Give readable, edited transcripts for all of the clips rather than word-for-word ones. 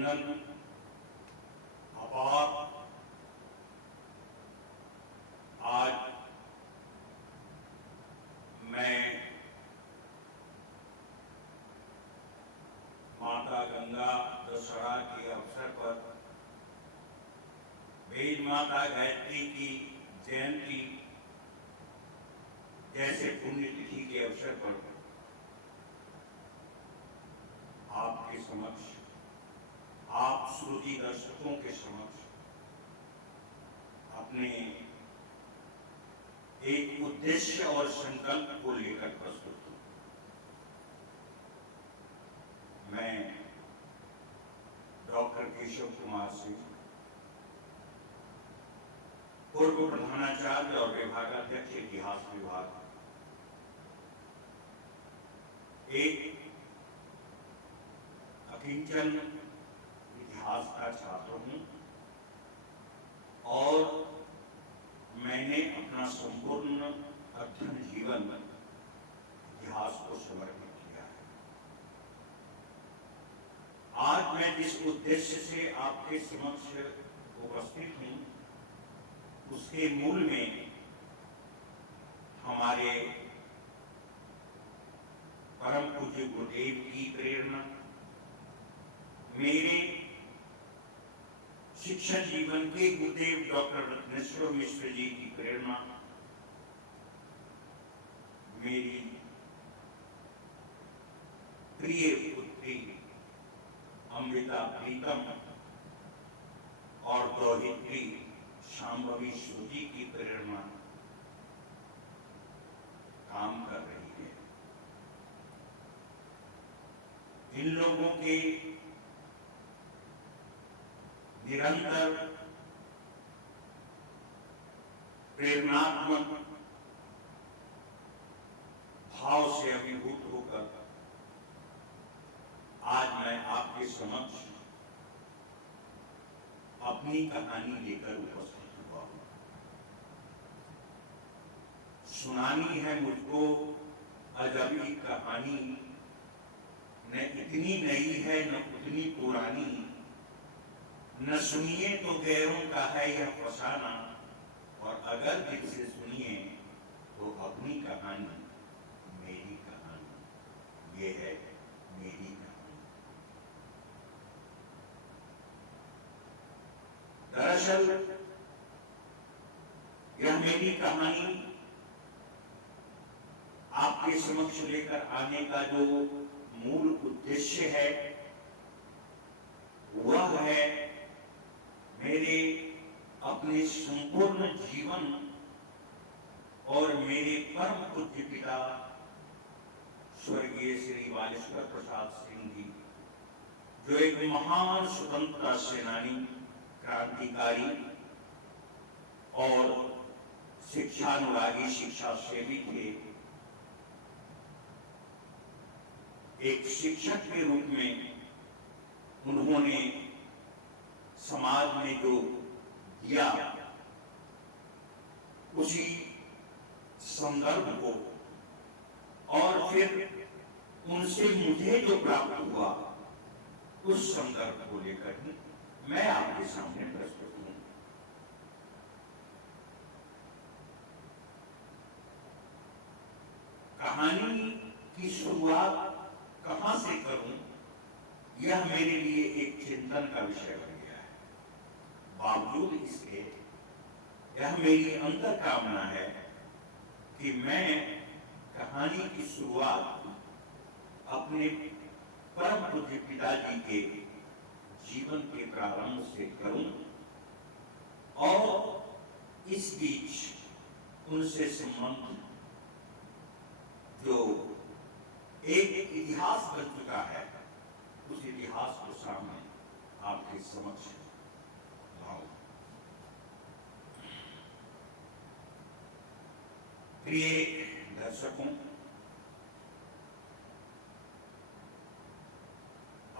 अभिनंदन अपार। आज मैं माता गंगा दशहरा के अवसर पर वेद माता गायत्री की जयंती जैसे पुण्यतिथि के अवसर पर आपके समक्ष, आप श्रोती दर्शकों के समक्ष अपने एक उद्देश्य और संकल्प को लेकर प्रस्तुत हूं। मैं डॉक्टर केशव कुमार सिंह, पूर्व प्रधानाचार्य और विभागाध्यक्ष इतिहास विभाग, एक अकिंचन इतिहास का छात्र हूं और मैंने अपना संपूर्ण अध्ययन जीवन इतिहास को समर्पित किया है। आज मैं जिस उद्देश्य से आपके समक्ष उपस्थित हूं, उसके मूल में हमारे परम पूज्य गुरुदेव की प्रेरणा, मेरे शिक्षण जीवन के गुरुदेव डॉक्टर रत्नेश्वर मिश्र जी की प्रेरणा, मेरी प्रिय पुत्री अमृता प्रीतम और दोहित्री शांभवी श्रुति की प्रेरणा काम कर रही है। इन लोगों के निरंतर प्रेरणात्मक भाव से अभिभूत होकर आज मैं आपके समक्ष अपनी कहानी लेकर उपस्थित हुआ हूं। सुनानी है मुझको अजबी कहानी, न इतनी नई है न उतनी पुरानी, न सुनिए तो गैरों का है यह फसाना, और अगर दिल से सुनिए तो अपनी कहानी, मेरी कहानी, ये है मेरी कहानी। दरअसल यह मेरी कहानी आपके समक्ष लेकर आने का जो मूल उद्देश्य है वह है मेरे अपने संपूर्ण जीवन और मेरे परम पूज्य पिता स्वर्गीय श्री बालेश्वर प्रसाद सिंह जी, जो एक महान स्वतंत्रता सेनानी, क्रांतिकारी और शिक्षानुरागी, शिक्षा सेवी थे, एक शिक्षक के रूप में उन्होंने समाज में जो दिया, उसी संदर्भ को और फिर उनसे मुझे जो प्राप्त हुआ उस संदर्भ को लेकर ही मैं आपके सामने प्रस्तुत हूं। कहानी की शुरुआत कहां से करूं, यह मेरे लिए एक चिंतन का विषय बन गया है। बावजूद इसके यह मेरी अंतर कामना है कि मैं कहानी की शुरुआत अपने परम पूज्य पिताजी के जीवन के प्रारंभ से करूं और इस बीच उनसे संबंध जो एक इतिहास बन चुका है, उस इतिहास को सामने आपके समक्ष लाऊं। प्रिय दर्शकों,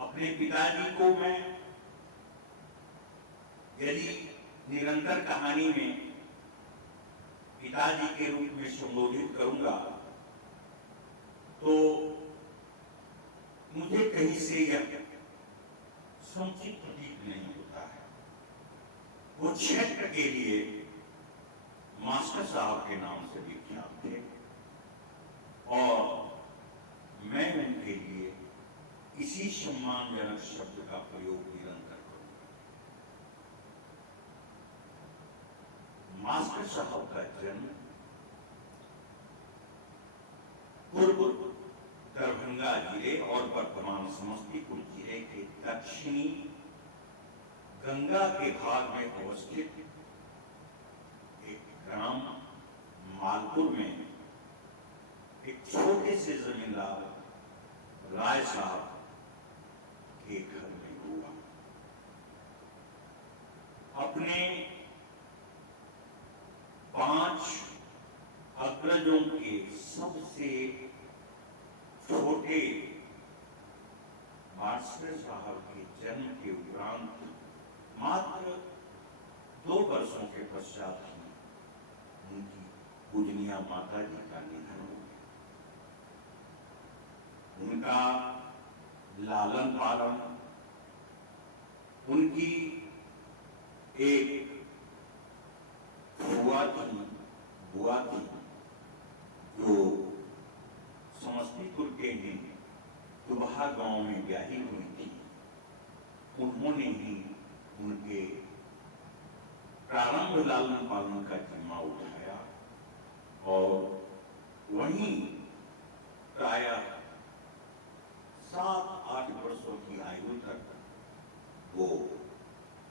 अपने पिताजी को मैं यदि निरंतर कहानी में पिताजी के रूप में संबोधित करूंगा तो मुझे कहीं से यह समुचित प्रतीत नहीं होता है। वो क्षेत्र के लिए मास्टर साहब के नाम से विख्यात थे और मैं उनके लिए इसी सम्मानजनक शब्द का प्रयोग निरंतर करूंगा। मास्टर साहब का जन्म पूर्व दरभंगा जिले और वर्तमान समस्तीपुर जिले के दक्षिणी गंगा के भाग में अवस्थित एक ग्राम मालपुर में एक छोटे से जमींदार राय साहब के घर में हुआ। अपने 5 अग्रजों के सबसे छोटे मास्टर साहब के जन्म के उपरांत मात्र 2 वर्षों के पश्चात उनकी पूजनीय माता जी का निधन हो गया। उनका लालन पालन उनकी एक बुआ थी जो समस्तीपुर के ही दुबहा गांव में ब्याही हुई थी। उन्होंने ही उनके प्रारंभ लालन पालन का जिम्मा उठाया और वहीं प्राय 7-8 वर्षों की आयु तक वो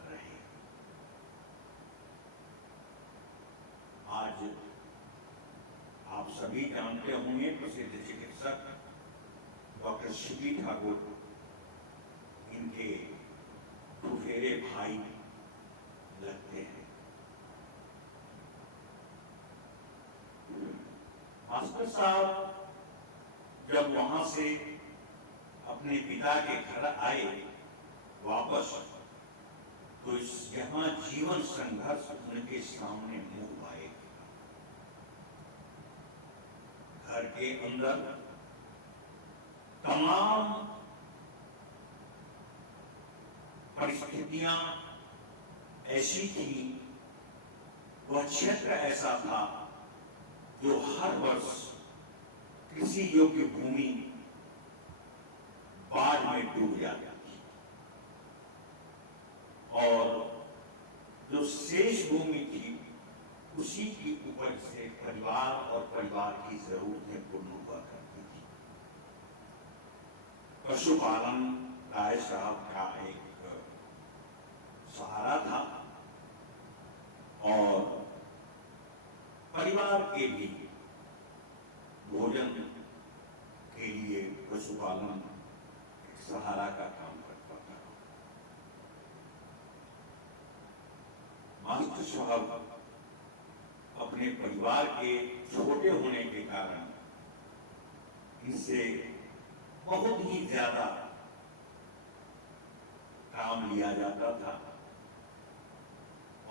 रहे। आज आप सभी जानते होंगे प्रसिद्ध चिकित्सक डॉक्टर शिवी ठाकुर इनके फुफेरे भाई लगते हैं। मास्टर साहब जब वहां से अपने पिता के घर आए वापस, तो यहाँ जीवन संघर्ष उनके सामने मुंह आए। घर के अंदर तमाम परिस्थितियां ऐसी थी, वह क्षेत्र ऐसा था जो हर वर्ष कृषि योग्य भूमि बाढ़ में डूब जाती थी और जो शेष भूमि थी उसी की उपज से परिवार और परिवार की जरूरतें पूर्ण हुआ करती थी। पशुपालन राय साहब का एक सहारा था और परिवार के भी भोजन के लिए पशुपालन एक सहारा का काम करता था। मास्टर साहब अपने परिवार के छोटे होने के कारण इनसे बहुत ही ज्यादा काम लिया जाता था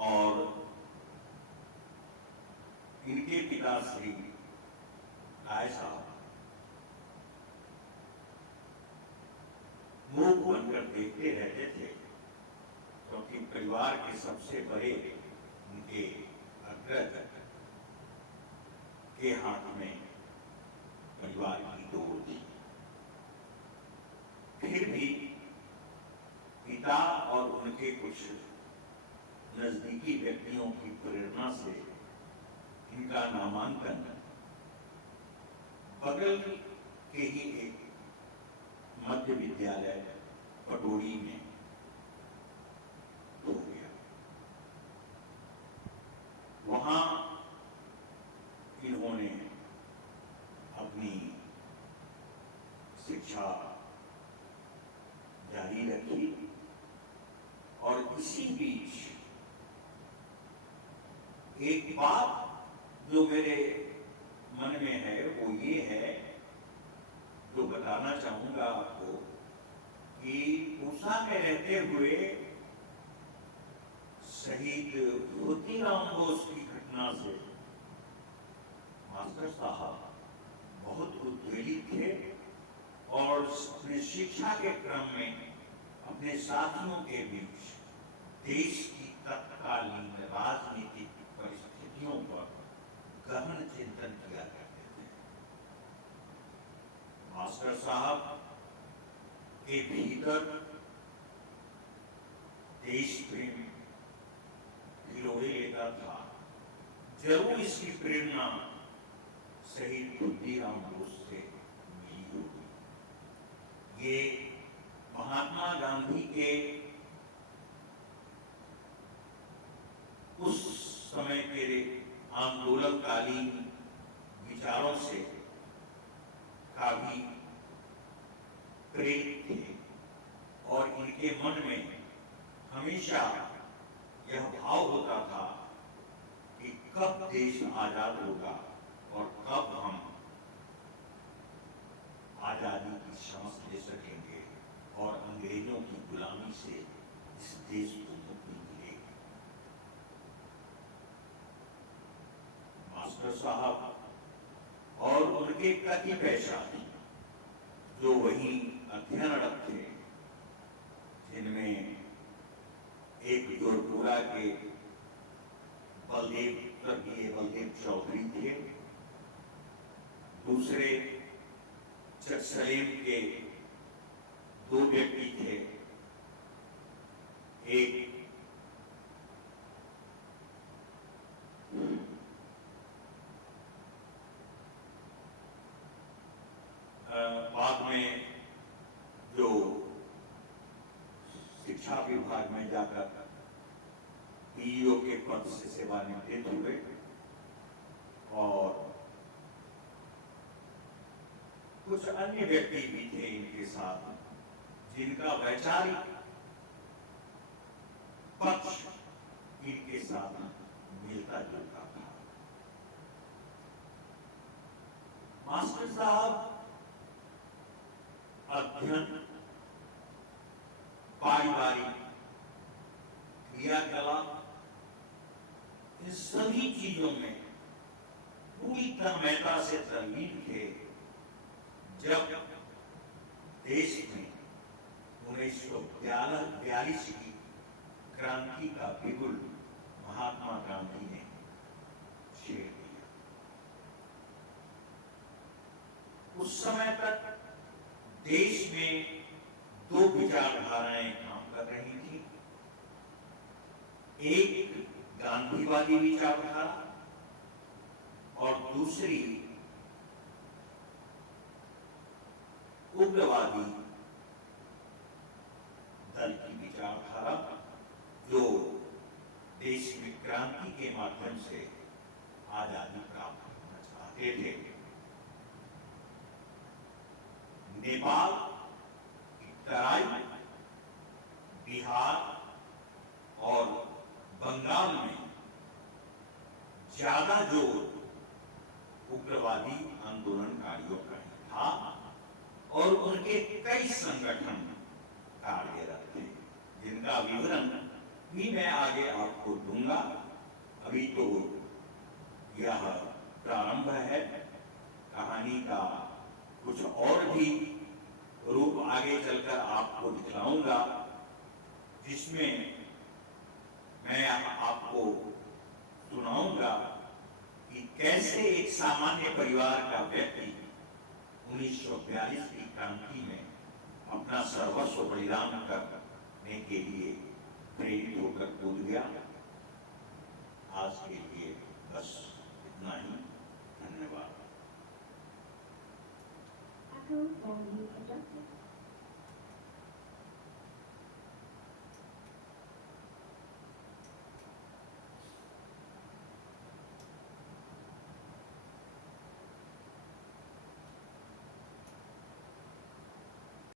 और इनके पिता श्री राय साहब मूक बनकर देखते रहते थे, क्योंकि परिवार के सबसे बड़े उनके अग्रज के हाथ में परिवार की डोर थी। फिर भी पिता और उनके कुछ नजदीकी व्यक्तियों की प्रेरणा से इनका नामांकन बगल के ही एक मध्य विद्यालय पटोरी में हो गया। वहां इन्होंने अपनी शिक्षा जारी रखी और इसी बीच एक बात जो मेरे मन में है वो ये है, जो बताना चाहूंगा आपको, कि पूसा में रहते हुए शहीद मोतीराम बोस की घटना से मास्टर साहब बहुत उद्वेलित थे और अपनी शिक्षा के क्रम में अपने साथियों के बीच देश की तत्कालीन राजनीतिक परिस्थितियों पर गहन चिंतन किया करते थे। मास्टर साहब के भीतर देश प्रेम खिलौने लेता था। जरूर इसकी प्रेरणा शहीद खुदीराम बोस से मिली होगी। ये महात्मा गांधी के उस समय के आंदोलनकालीन विचारों से काफी प्रेरित थे और इनके मन में हमेशा यह भाव होता था कि कब देश आजाद होगा और कब हम आजादी की समझ ले सकेंगे और अंग्रेजों की गुलामी से इस देश को मुक्ति मिलेगी। मास्टर साहब और उनके कतिपय साथी जो वहीं अध्ययनरत थे, जिनमें एक जोधपुरा के बलदेव चौधरी थे, दूसरे सलेम के दो व्यक्ति थे, एक बाद में जो शिक्षा विभाग में जाकर पीईओ के पद से सेवानिवृत्त हुए और कुछ अन्य व्यक्ति भी थे इनके साथ, जिनका वैचारिक पक्ष इनके साथ मिलता जुलता था। मास्टर साहब अध्ययन, पारिवारिक क्रियाकलाप, इन सभी चीजों में पूरी तन्मयता से तल्लीन थे। जब देश में 1942 की क्रांति का बिगुल महात्मा गांधी ने छेड़ दिया, उस समय तक देश में दो विचारधाराएं काम कर रही थी। एक गांधीवादी विचारधारा और दूसरी उग्रवादी दल की विचारधारा, जो देश में क्रांति के माध्यम से आजादी प्राप्त करना चाहते थे। नेपाल की तराई, बिहार और बंगाल में ज्यादा जोर उग्रवादी आंदोलनकारियों का था और उनके कई संगठन कार्यरत थे, जिनका विवरण भी मैं आगे आपको दूंगा। अभी तो यह प्रारंभ है, कहानी का कुछ और भी रूप आगे चलकर आपको दिखलाऊंगा, जिसमें मैं आपको सुनाऊंगा कि कैसे एक सामान्य परिवार का व्यक्ति 1942 की क्रांति में अपना सर्वस्व बलिदान करने के लिए प्रेरित होकर कूद गया। आज के लिए बस इतना ही। धन्यवाद।